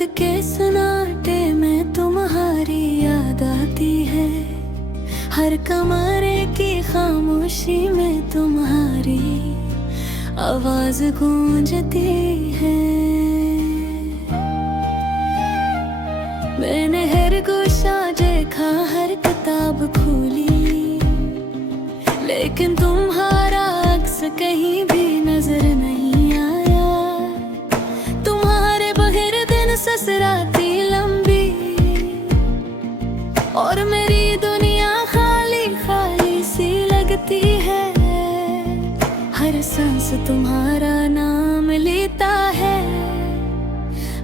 के सन्नाटे में तुम्हारी याद आती है, हर कमरे की खामोशी में तुम्हारी आवाज गूंजती है। मैंने हर गोशा देखा, हर किताब खोली, लेकिन तुम्हारा अक्स कहीं भी नजर नहीं आया। तुम्हारे बगैर दिन ससराती लंबी, और मेरी दुनिया खाली खाली सी लगती है। हर सांस तुम्हारा नाम लेता है,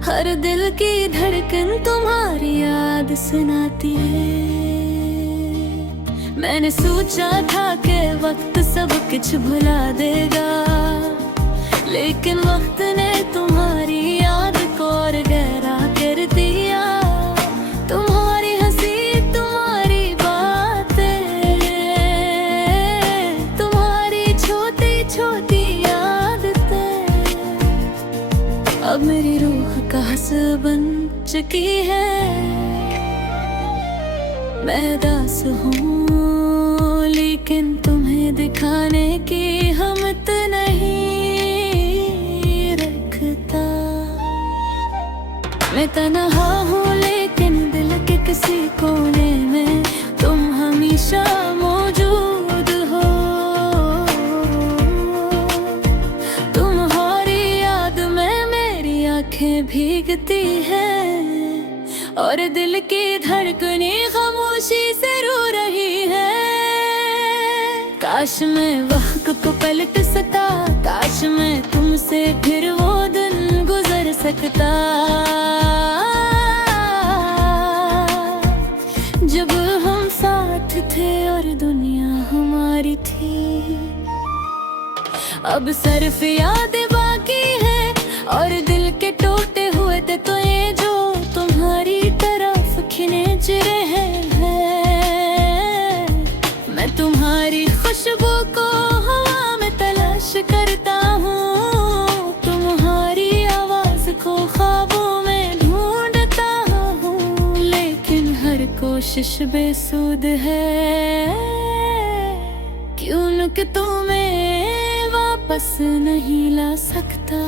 हर दिल की धड़कन तुम्हारी याद सुनाती है। मैंने सोचा था कि वक्त सब कुछ भुला देगा, लेकिन वक्त ने तुम्हारी याद को और गहरा कर दिया। तुम्हारी हंसी, तुम्हारी बातें, तुम्हारी छोटी छोटी आदतें अब मेरी रूह का हंस बन चुकी है। मैं दास हूँ, लेकिन तुम्हें दिखाने की हिम्मत नहीं रखता। मैं तन्हा हूँ, लेकिन दिल के किसी कोने में तुम हमेशा मौजूद हो। तुम्हारी याद में मेरी आंखें भीगती हैं, और दिल की धड़कनें खामोशी से रो रही है। काश मैं वक्त को पलट सकता, काश मैं तुमसे फिर वो दिन गुजर सकता, जब हम साथ थे और दुनिया हमारी थी। अब सिर्फ यादें बाकी है, और दिल के टूटे हुए थे तो ये जो तुम्हारी तरफ खिंच रहे हैं। मैं तुम्हारी खुशबू को हवा में तलाश करता हूँ, तुम्हारी आवाज को ख्वाबों में ढूंढता हूँ, लेकिन हर कोशिश बेसुध है। क्यों कि तुम्हें वापस नहीं ला सकता।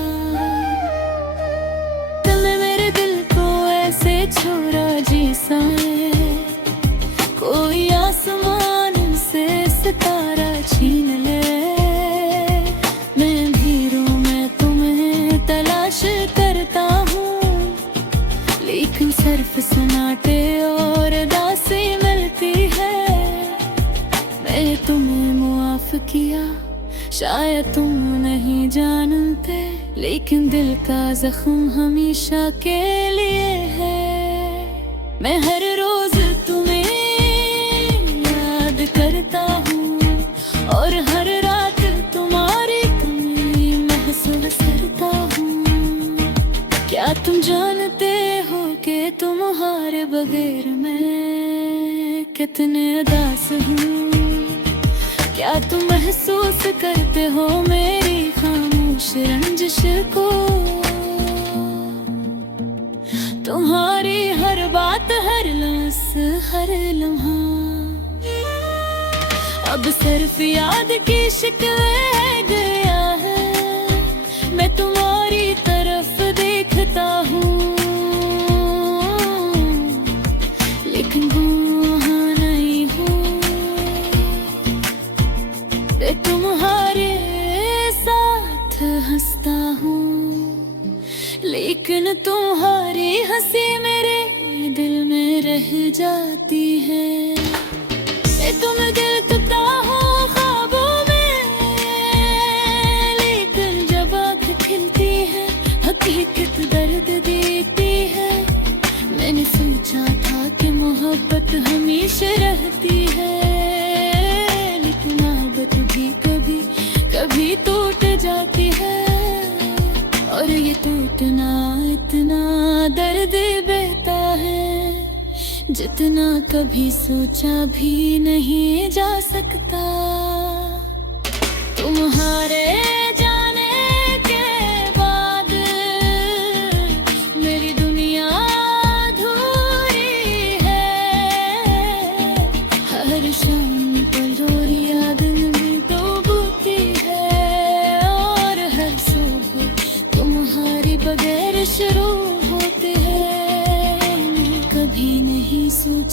तुमने मेरे दिल को ऐसे छोड़ा जिसमें कोई आसमान से सितारा छीन ले। मैं भीड़ों में तुम्हें तलाश करता हूँ, लेकिन सिर्फ सन्नाटे और दासी मिलती है। मैंने तुम्हें मुआफ किया, शायद तुम नहीं जानते, लेकिन दिल का जख्म हमेशा के लिए है। मैं हर रोज तुम्हें याद करता हूँ, और हर रात तुम्हारी कमी महसूस करता हूँ। क्या तुम जानते हो कि तुम्हारे बगैर मैं कितने उदास हूँ? क्या तुम महसूस करते हो मेरी खामोश रंजिश को? तुम्हारी हर बात, हर लम्स, हर लम्हा अब सिर्फ याद की शक्ल रह गया है। मैं तुम्हारी तरफ देखता हूँ, लेकिन वहाँ नहीं हूँ। मैं तुम्हारे साथ हंसता हूँ, लेकिन तुम्हारी हंसी मेरे दिल में रह जाती है। तुम दिल तुता हो ख्वाबों में, लेकिन जब आँख खिलती है हकीकत दर्द देती है। मैंने सोचा था कि मोहब्बत हमेशा रहती है, लेकिन मोहब्बत भी कभी कभी टूट जाती है। और ये टूटना इतना दर्द देता है, जितना कभी सोचा भी नहीं जा सकता। तुम्हारे जाने के बाद मेरी दुनिया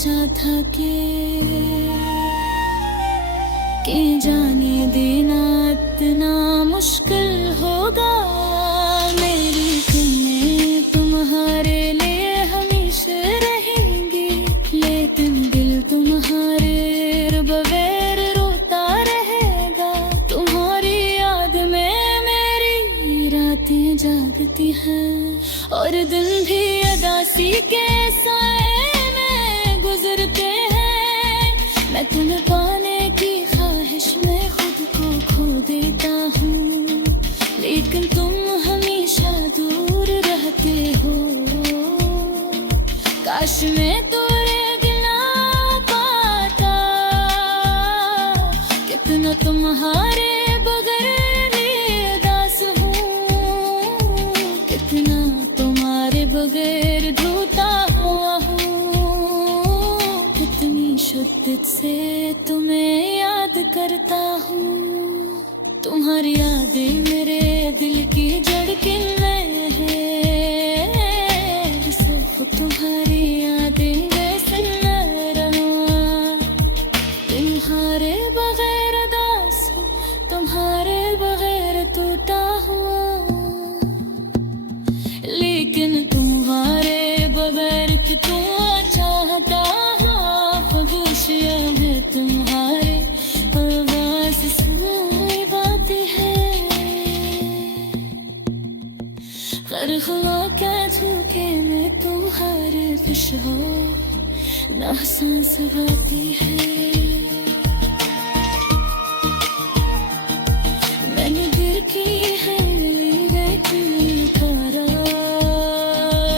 सोचा था कि जाने देना इतना मुश्किल होगा। मेरी किरणें तुम्हारे लिए हमेशा रहेंगी, लेकिन दिल तुम्हारे बगैर रोता रहेगा। तुम्हारी याद में मेरी रातें जागती हैं और दिन भी उदासी के साए में गुजरते हैं। मैं तुम्हें पाने की ख्वाहिश में खुद को खो देता हूँ, लेकिन तुम हमेशा दूर रहते हो। काश मैं तुझे गिला पाता, कितना तुम्हारे बगैर उदास हूँ, कितना तुम्हारे बगैर धोता हुआ हूँ। कितनी शिद्दत से तुम्हें याद करता हूँ। तुम्हारी यादें मेरे दिल की धड़कन में है, सिर्फ तुम्हारी यादें वैसे न रहा। तुम्हारे बगैर उदास हूँ, तुम्हारे बगैर टूटा हुआ, लेकिन तुम्हारे बगैर कितना चाहता हूँ। खुशियाँ है तुम्हारे आवाज़ सुनाई बातें हैं। हर हुआ क्या झुके में तुम्हारे खुश हो, ना सांस गाती है। मैंने दिल की है कारा,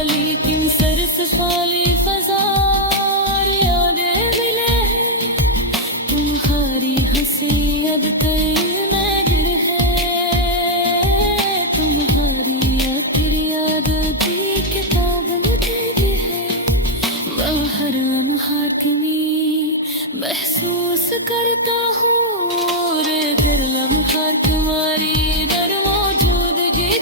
लेकिन सर से खाली फजा और यादें मिले हैं। तुम्हारी हंसी अब कई नजर है, तुम्हारी आखिरी याद की किताब मुझे भी है। बाहर लम्हार कमी महसूस करता हूँ, रे फिर लम्हार तुम्हारी दर मौजूदगी